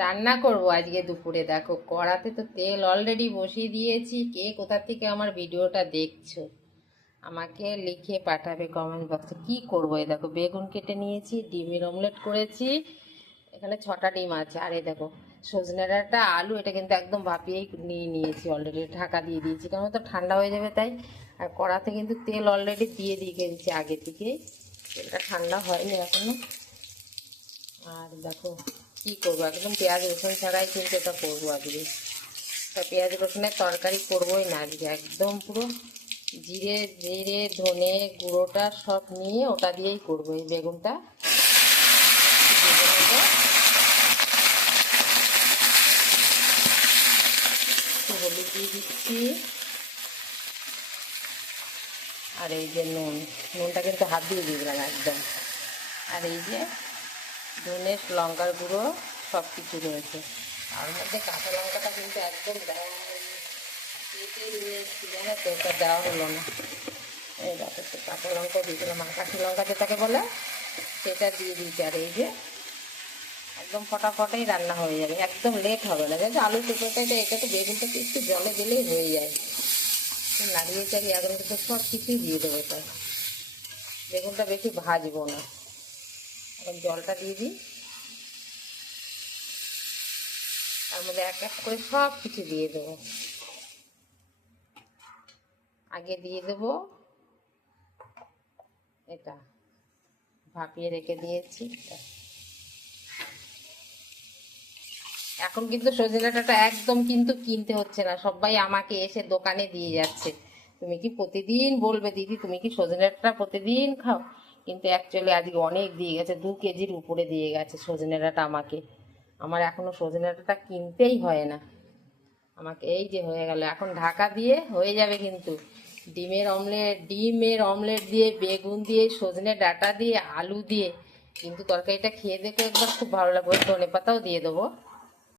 রান্না করব আজকে দুপুরে। দেখো কড়াতে তো তেল অলরেডি বসিয়ে দিয়েছি। কে কোথা থেকে আমার ভিডিওটা দেখছো আমাকে লিখে পাঠাবে কমেন্ট বক্সে। কি করবো, এই দেখো বেগুন কেটে নিয়েছি, ডিমের অমলেট করেছি, এখানে 6টা ডিম আছে। আর এই দেখো সজনে ডাঁটা, আলু, এটা কিন্তু একদম ভাপিয়েই নিয়ে নিয়েছি অলরেডি, ঢাকা দিয়ে দিয়েছি কারণ তো ঠান্ডা হয়ে যাবে তাই। আর কড়াতে কিন্তু তেল অলরেডি দিয়ে দিয়েছি আগে থেকেই, তেলটা ঠান্ডা হয়নি এখনো। আর দেখো কি করবো, একদম পেঁয়াজ রসুন ছাড়াই কিন্তু এটা করবো আজকে। তা পেঁয়াজ রসুনের তরকারি করবোই না আজকে, একদম পুরো জিরে জিরে ধনে গুঁড়োটা সব নিয়ে ওটা দিয়েই করবো। এই বেগুনটা ভেজে নেবো, একটু হলুদ দিয়ে দিচ্ছি। আর এই যে নুনটা কিন্তু হাত দিয়ে দিয়ে দিলাম একদম। আর এই যে ধনে লঙ্কার গুঁড়ো সব কিছু রয়েছে। তার মধ্যে কাঁচা লঙ্কাটা কিন্তু একদম দেওয়া হয়নি, কেটে নিয়ে এসেছি জানো তো, ওটা দেওয়া হলো না। এই দেখো একটু কাঁচা লঙ্কা দিয়েছিলাম, আর কাঁচা লঙ্কা যেটাকে বলে সেটা দিয়ে দিয়েছি। আর এই যে একদম ফটাফটেই রান্না হয়ে যাবে, একদম লেট হবে না। যেহেতু আলু টুকরোটা এটা তো বেগুনটাকে একটু জলে দিলেই হয়ে যায়। নাড়িয়ে চাড়িয়ে এখন কিন্তু সব কিছুই দিয়ে দেবো। এটা বেগুনটা বেশি ভাজবো না, এখন জলটা দিয়ে দিই, তার মধ্যে এক এক করে সব কিছু দিয়ে দেবো। আগে দিয়ে দেবো এটা ভাপিয়ে রেখে দিয়েছি। এখন কিন্তু সজনে ডাঁটা একদম কিন্তু কিনতে হচ্ছে না, সবাই আমাকে এসে দোকানে দিয়ে যাচ্ছে। তুমি কি প্রতিদিন বলবে দিদি তুমি কি সজনে ডাঁটা প্রতিদিন খাও, কিন্তু অ্যাকচুয়ালি আজকে অনেক দিয়ে গেছে, 2 কেজির উপরে দিয়ে গেছে সজনে ডাঁটা আমাকে। আমার এখনো সজনে ডাঁটা কিনতেই হয় না আমাকে। এই যে হয়ে গেল, এখন ঢাকা দিয়ে হয়ে যাবে কিন্তু ডিমের অমলেট দিয়ে বেগুন দিয়ে সজনে ডাঁটা দিয়ে আলু দিয়ে কিন্তু তরকারিটা খেয়ে দেখো একবার, খুব ভালো লাগবে। ধনে পাতাও দিয়ে দেবো।